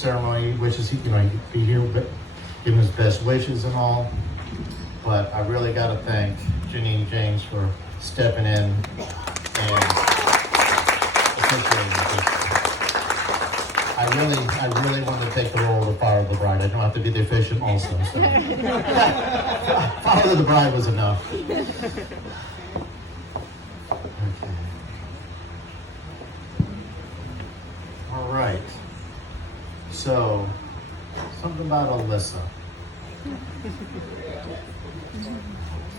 ceremony, wishes he'd be here, but give him his best wishes and all. But I really got to thank Janine James for stepping in and appreciating it. I really wanted to take the role of the father of the bride. I don't have to be the officiant also. So. Father of the bride was enough. Okay. All right. So, something about Alyssa. It's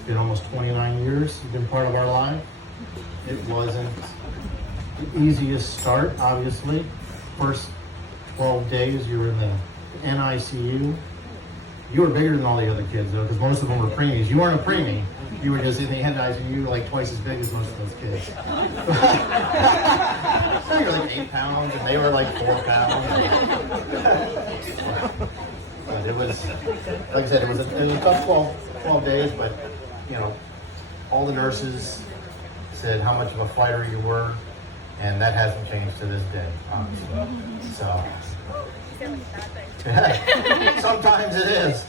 been almost 29 years you've been part of our life. It wasn't the easiest start, obviously. First 12 days you were in the NICU. You were bigger than all the other kids though, because most of them were preemies. You weren't a preemie. You were just in the NICU, like twice as big as most of those kids. So you were like 8 pounds and they were like 4 pounds. But it was, like I said, it was a tough 12 days, but you know, all the nurses said how much of a fighter you were, and that hasn't changed to this day, obviously. So, sometimes it is.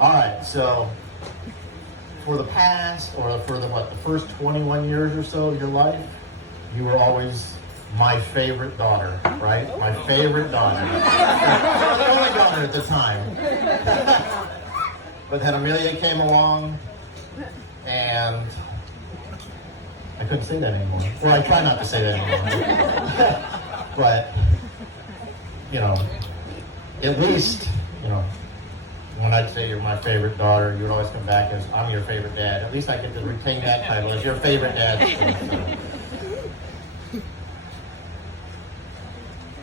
All right, so for the past, or for the first 21 years or so of your life, you were always my favorite daughter, right? My favorite daughter. The only daughter at the time. But then Amelia came along, and I couldn't say that anymore. Well, I try not to say that anymore. But, you know, at least, you know, when I'd say you're my favorite daughter, you would always come back as, I'm your favorite dad. At least I get to retain that title as your favorite dad. So.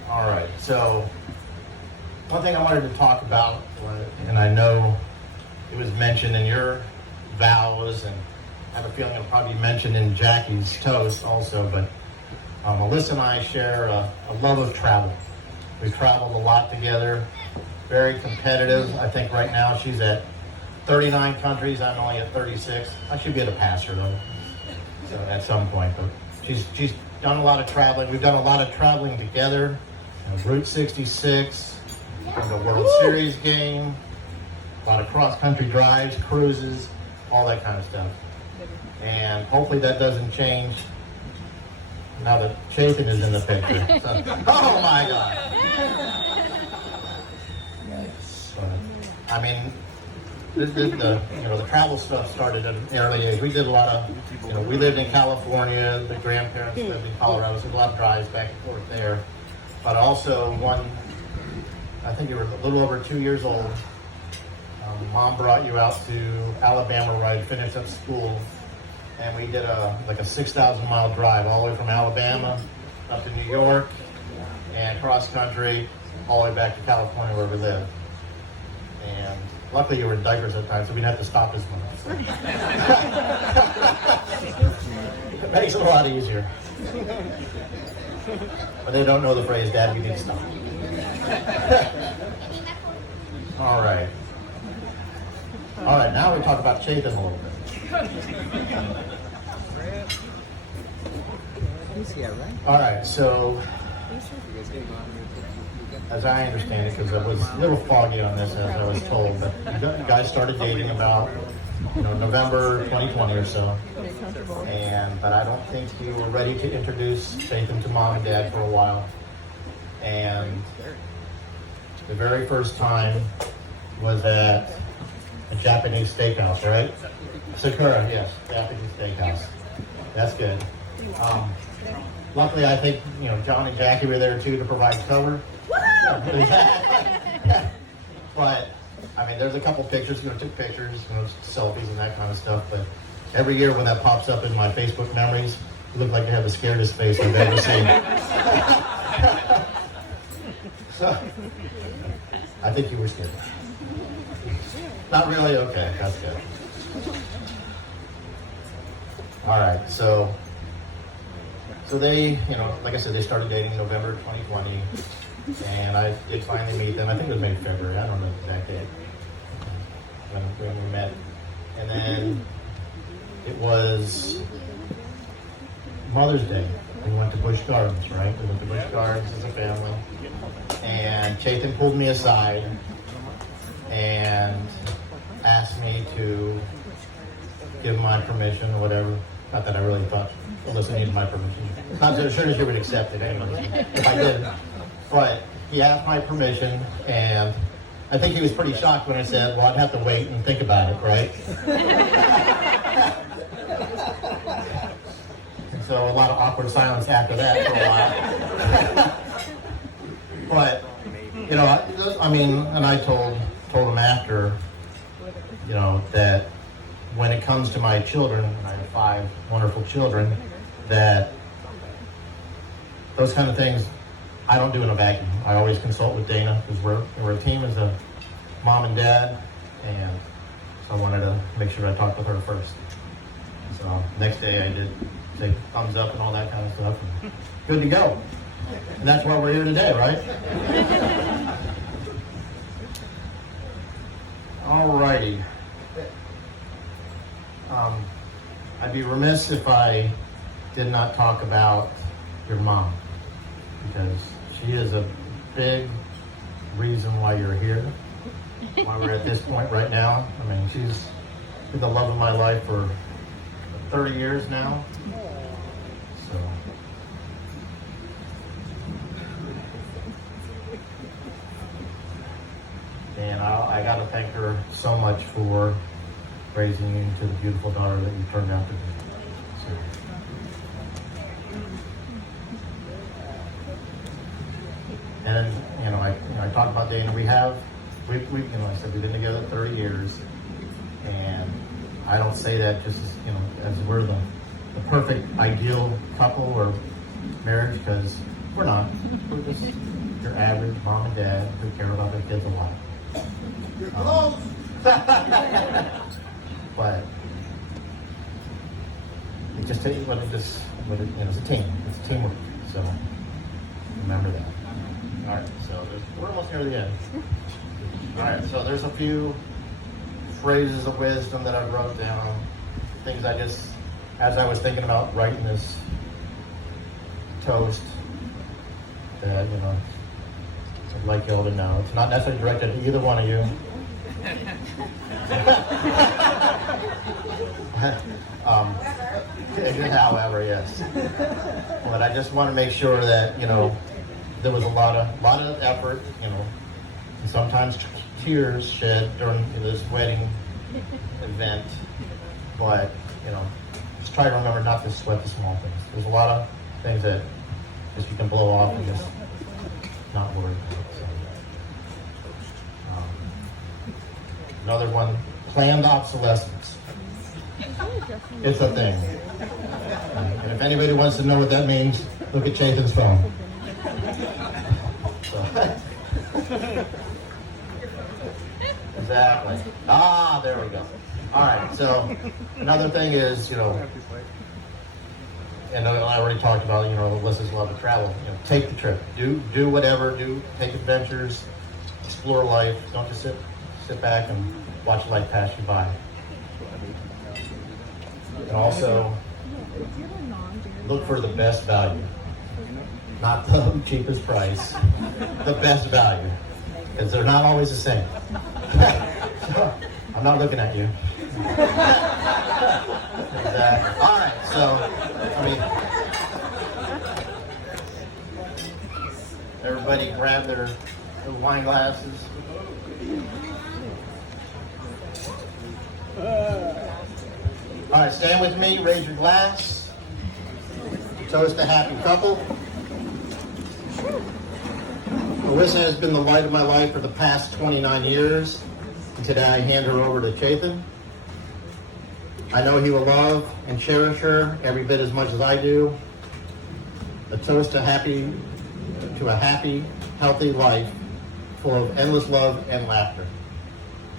All right, so one thing I wanted to talk about, and I know it was mentioned in your vows, and I have a feeling it'll probably be mentioned in Jackie's toast also, but Alyssa and I share a love of travel. We've traveled a lot together, very competitive. I think right now she's at 39 countries. I'm only at 36. I should be able to pass her though, so at some point. But she's done a lot of traveling. We've done a lot of traveling together. Route 66, the World Series game, a lot of cross-country drives, cruises, all that kind of stuff. And hopefully that doesn't change now that Chapin is in the picture. So, oh my God! I mean, the travel stuff started at an early age. We did a lot of, we lived in California. The grandparents lived in Colorado, so a lot of drives back and forth there. But also I think you were a little over 2 years old. Mom brought you out to Alabama where I finished up school, and we did like a 6,000-mile drive all the way from Alabama up to New York and cross country all the way back to California where we live. And luckily you were in diapers at the time, so we didn't have to stop as much. It makes it a lot easier. But they don't know the phrase, Dad, you need to stop. All right. All right, now we talk about Chapin a little bit. All right, so as I understand it, because I was a little foggy on this as I was told, but you guys started dating about November 2020 or so. But I don't think you were ready to introduce Chapin to Mom and Dad for a while. And the very first time was at a Japanese steakhouse, right? Sakura, yes, Japanese steakhouse. That's good. Luckily, I think John and Jackie were there too to provide cover. But I mean, there's a couple pictures. Took pictures, selfies and that kind of stuff. But every year when that pops up in my Facebook memories, you look like you have the scariest face I've ever seen. So I think you were scared. Not really? Okay, that's good. All right, so they, like I said, they started dating in November 2020, and I did finally meet them. I think it was maybe February. I don't know the exact date when we met. And then it was Mother's Day We went to Busch Gardens, right? We went to Busch Gardens as a family. And Chaitin pulled me aside and asked me to give my permission or whatever. Not that I really thought Alyssa needed my permission. Not so sure as you would accept it anyway, if I did. But he asked my permission, and I think he was pretty shocked when I said, well, I'd have to wait and think about it, right? And so a lot of awkward silence after that for a while. But, you know, I mean, and I told him after, you know, that when it comes to my children, and I have 5 wonderful children, that those kind of things I don't do in a vacuum. I always consult with Dana because we're a team as a mom and dad, and so I wanted to make sure I talked with her first. So next day I did say thumbs up and all that kind of stuff. And good to go. And that's why we're here today, right? All righty. I'd be remiss if I did not talk about your mom, because she is a big reason why you're here, why we're at this point right now. I mean, she's been the love of my life for 30 years now. So, and I got to thank her so much for raising you into the beautiful daughter that you turned out to be. So. And then, you know, I talked about Dana. We you know, I said we've been together 30 years, and I don't say that just as, you know, as we're the perfect ideal couple or marriage, because we're not. We're just your average mom and dad who care about their kids a lot. You're close. But it just takes, it's a team. It's teamwork. So remember that. All right, so we're almost near the end. All right, so there's a few phrases of wisdom that I wrote down, things I just, as I was thinking about writing this toast, that, you know, I'd like y'all to know. It's not necessarily directed to either one of you. However, yes. But I just want to make sure that, you know, there was a lot of effort, you know, and sometimes tears shed during this wedding event. But, you know, just try to remember not to sweat the small things. There's a lot of things that just you can blow off and just not worry about. So, another one, planned obsolescence. It's a thing. And if anybody wants to know what that means, look at Chaitin's phone. So. Exactly. Ah, there we go. All right, so another thing is, you know, and I already talked about, you know, Alyssa's love of travel. You know, take the trip. Do whatever. Take adventures. Explore life. Don't just sit back and watch life pass you by. And also, look for the best value. Not the cheapest price. The best value. Because they're not always the same. I'm not looking at you. Exactly. All right, so, I mean, everybody grab their wine glasses. All right, stand with me, raise your glass. Toast a happy couple. Alyssa has been the light of my life for the past 29 years. And today I hand her over to Chaitin. I know he will love and cherish her every bit as much as I do. A toast to a happy, healthy life full of endless love and laughter.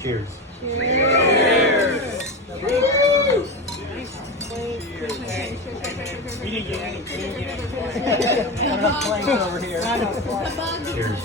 Cheers. Cheers. Cheers. We didn't get any. Over here. Cheers.